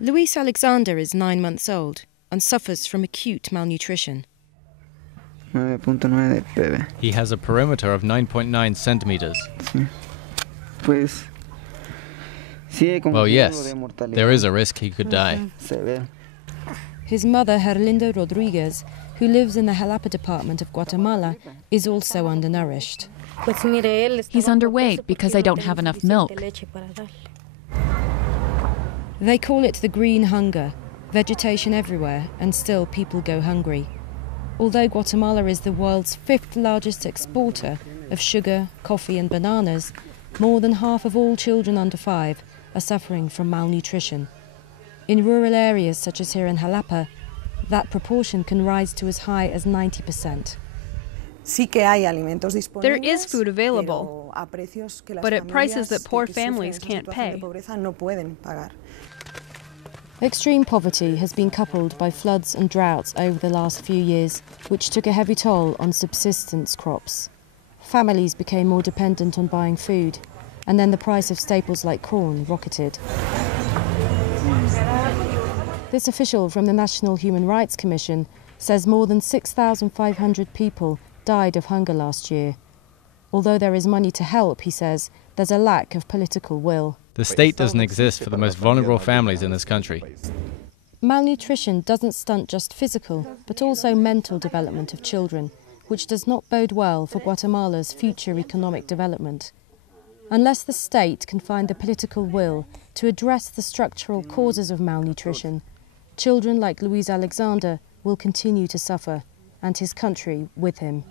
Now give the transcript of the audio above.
Luis Alexander is 9 months old and suffers from acute malnutrition. 9.9 de PB. He has a perimeter of 9.9 centimeters. Pues, well, yes, there is a risk he could die. His mother, Herlinda Rodriguez, who lives in the Jalapa department of Guatemala, is also undernourished. He's underweight because I don't have enough milk. They call it the green hunger, vegetation everywhere, and still people go hungry. Although Guatemala is the world's 5th largest exporter of sugar, coffee and bananas, more than half of all children under 5 are suffering from malnutrition. In rural areas such as here in Jalapa, that proportion can rise to as high as 90%. There is food available, but at prices that poor families can't pay. Extreme poverty has been coupled by floods and droughts over the last few years, which took a heavy toll on subsistence crops. Families became more dependent on buying food, and then the price of staples like corn rocketed. This official from the National Human Rights Commission says more than 6,500 people died of hunger last year. Although there is money to help, he says, there's a lack of political will. The state doesn't exist for the most vulnerable families in this country. Malnutrition doesn't stunt just physical, but also mental development of children, which does not bode well for Guatemala's future economic development. Unless the state can find the political will to address the structural causes of malnutrition, children like Luis Alexander will continue to suffer, and his country with him.